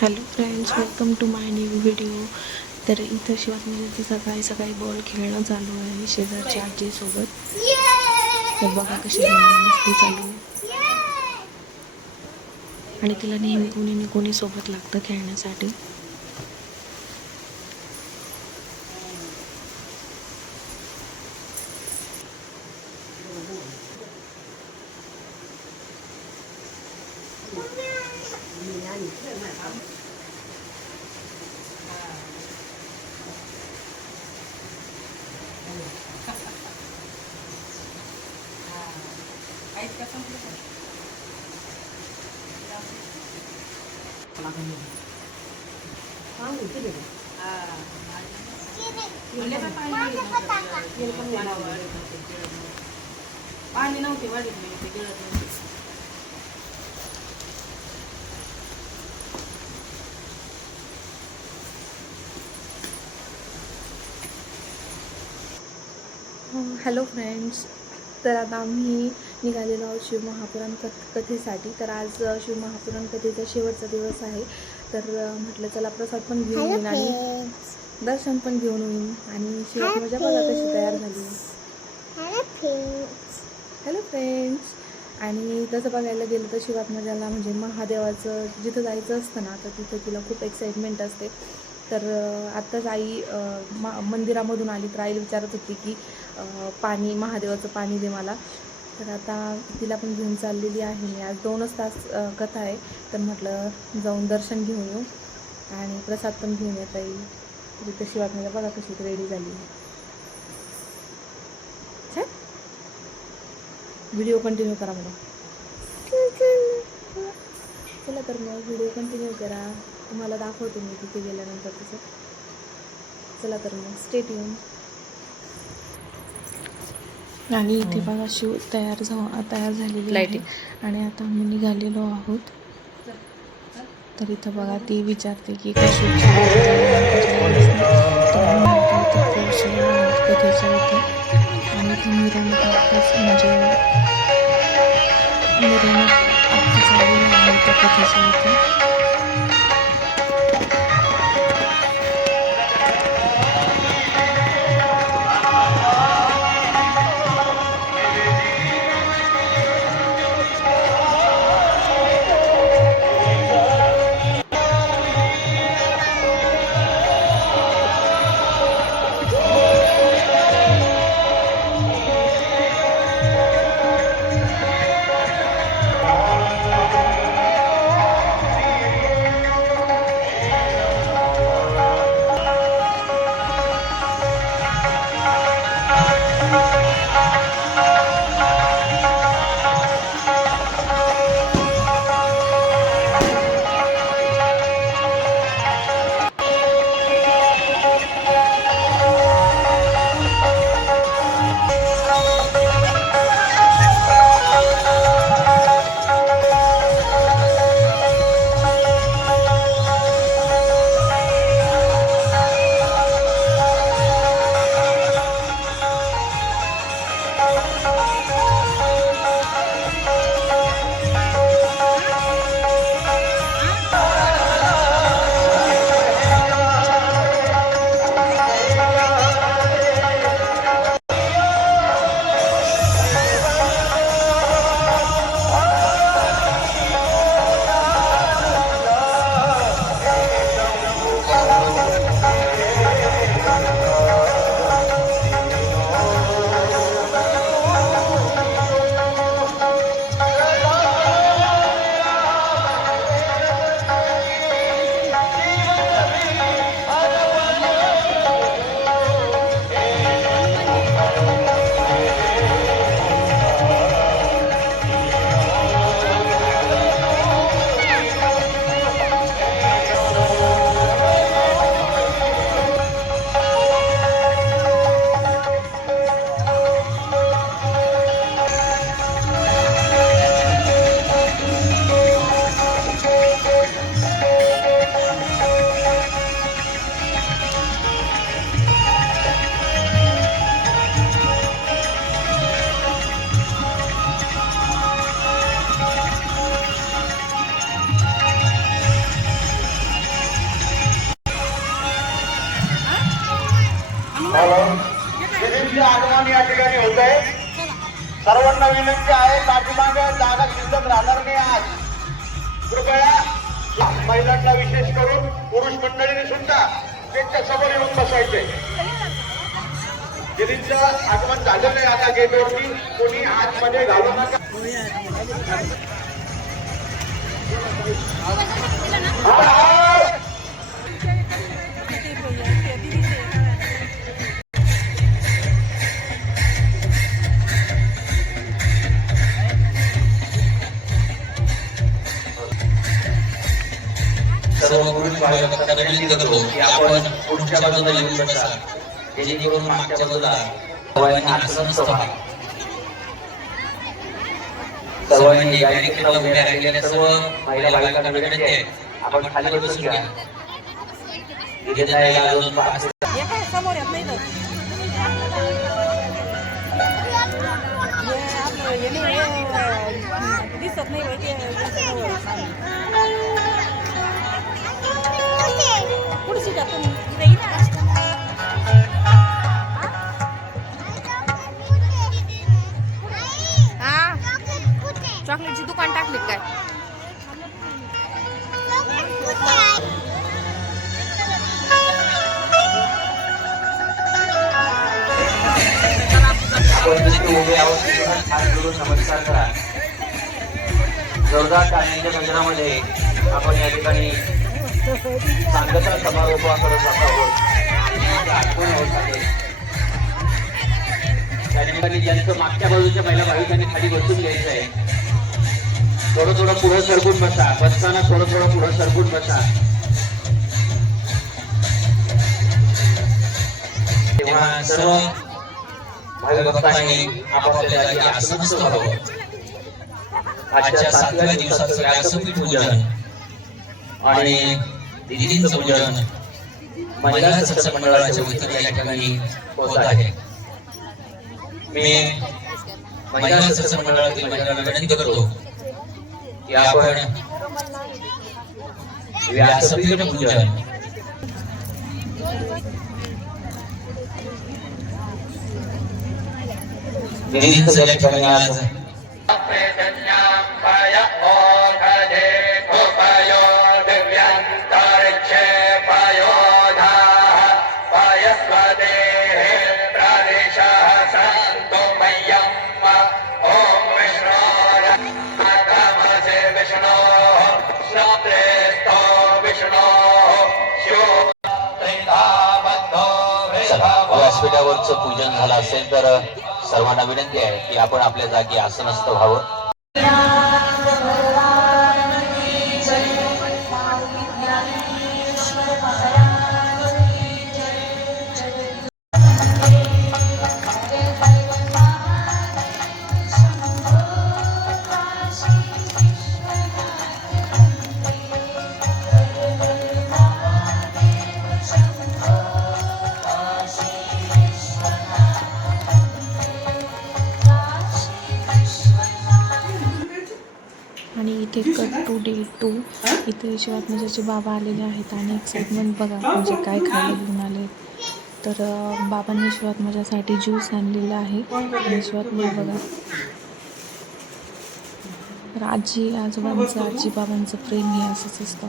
Hello friends welcome to my new video तर इथं शिवाजी सकाळी सकाळी बॉल खेळणं चालू आहे शेजारच्या आजीसोबत. तर बघा कशी मस्ती चालू आहे. आणि तिला नेहमी कोणी कोणी सोबत लागतं खेळण्यासाठी. पाणी नव्हते वाढीत नाही ते गिळत नव्हते हॅलो फ्रेंड्स तर आता आम्ही निघालेलो आहोत शिवमहापुराण कथ कथेसाठी. तर आज शिवमहापुराण कथेचा शेवटचा दिवस आहे. तर म्हटलं चला प्रसाद पण घेऊन येईन आणि दर्शन पण घेऊन येईन आणि शिवात मजा बघा कशी तयार झाली. हॅलो फ्रेंड्स आणि तसं बघायला गेलं तर शिवात मजाला म्हणजे महादेवाचं जिथं जायचं असतं ना तर तिथं तिला खूप एक्साइटमेंट असते. तर आत्ताच आई मा मंदिरामधून आली तर आईला विचारत होती की पाणी महादेवाचं पाणी दे मला. तर आता तिला पण घेऊन चाललेली आहे मी. आज दोनच तास कथा आहे. तर म्हटलं जाऊन दर्शन घेऊन येऊ आणि प्रसाद पण घेऊन येता येईल. तरी तशी शिवात बघा कशी रेडी झाली छान. व्हिडिओ कंटिन्यू करा मला चला तर मग व्हिडिओ कंटिन्यू करा. तुम्हाला दाखवते मी तिथे गेल्यानंतर तसं चला तर मग. स्टेट येऊन आणि इथे बघा शिव तयार झा तयार झालेली लाईटिंग आणि आता आम्ही निघालेलो आहोत. तर इथं बघा ती विचारते की कशी कथेच्या इथे आणि ती मिरवणूक आत्ताच म्हणजे मिरवणूक आत्ता चालू आहे त्या कथेच्या इथे मतदान या ठिकाणी होत आहे. सर्वांना विनंती आहे पाठीमागे जागा शिल्लक राहणार नाही आज. कृपया महिलांना विशेष करून पुरुष मंडळीने सुद्धा त्यांच्यासमोर येऊन बसायचे. गिरीचं आगमन झालं नाही आता गेटवरती. कोणी आतमध्ये घालू नका. हर विनंती करतो की आपण पुढच्या बाजूला येऊन बसा जेणेकरून मागच्या बाजूला सर्वांनी आसन सर्वांनी उभ्या राहिलेल्या सर्व महिला बालकांना विनंती आहे आपण खाली बसून घ्या अजून समोर येत नाही दिसत नाही चॉकलेटची दुकान टाकली काय? नमस्कार करा. जोरदार टाळ्यांच्या गजरामध्ये आपण या ठिकाणी सांगता समारोपाकडे त्या ठिकाणी ज्यांचं मागच्या बाजूच्या पहिल्या भाविकांनी खाली बसून घ्यायचं आहे थोडं थोडं पुढं सरकून बसा. बसताना थोडं थोडं पुढं सरकून बसा. तेव्हा सर्व आपापल्या जागी आसनस्थ व्हावं. आजच्या सातव्या दिवसाचं व्यासपीठ पूजन आणि दिदींचं पूजन महिला सत्संग मंडळाच्या वतीने या ठिकाणी होत आहे. मी महिला सत्संग मंडळातील महिलांना विनंती करतो की आपण व्यासपीठ पूजन दिदींचं या ठिकाणी आज व्यासपीठावरचं पूजन झालं असेल तर सर्वांना विनंती आहे की आपण आपल्या जागी आसनस्थ व्हावं. इथे कट टू डे टू. इथे शिवात्मजाचे बाबा आलेले आहेत आणि एक्साइटमेंट बघा म्हणजे काय खायला घेऊन आले. तर बाबांनी शिवात माझ्यासाठी ज्यूस आणलेला आहे. आणि शिवात्मज बघा. तर आजी आजोबांचं आजी बाबांचं प्रेम हे असंच असतं.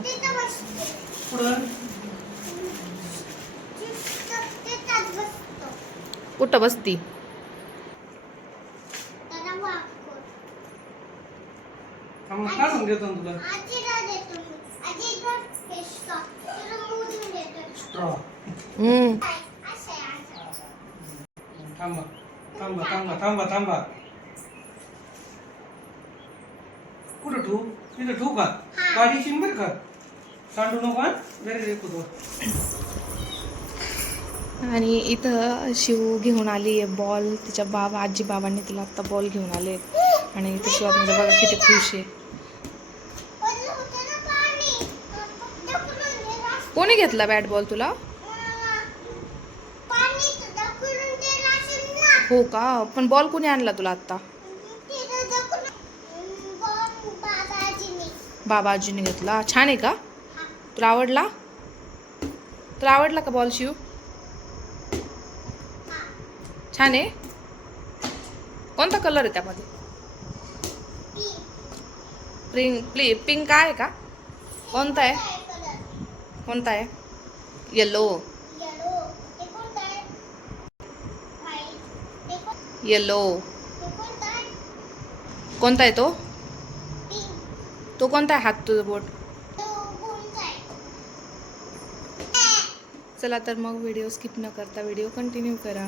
कुठं बसती? देतो ना तुला. स्ट्रॉ. थांबा. थांबा थांबा थांबा थांबा. कुठं ठेवू? तिथं ठेवू का? गाडीशी बरं का? सांडू नको जरी रे कुठं? आणि इथं शिव घेऊन आली आहे बॉल तिच्या बाबा आजी बाबांनी तिला आत्ता बॉल घेऊन आले आणि इथं शिवात म्हणजे बघा किती खुश आहे. कोणी घेतला बॅट बॉल तुला? हो का? पण बॉल कोणी आणला तुला आत्ता? बाबाजीने घेतला. छान आहे का? तुला आवडला? तुला आवडला का बॉल शिव? छान आहे? कोणता कलर आहे त्यामध्ये? पिंक प्ली पिंक आहे का? कोणता आहे? कोणता आहे? येलो येलो कोणता आहे? तो? तो कोणता आहे हात तुझं बोट? चला तर मग व्हिडिओ स्किप न करता व्हिडिओ कंटिन्यू करा.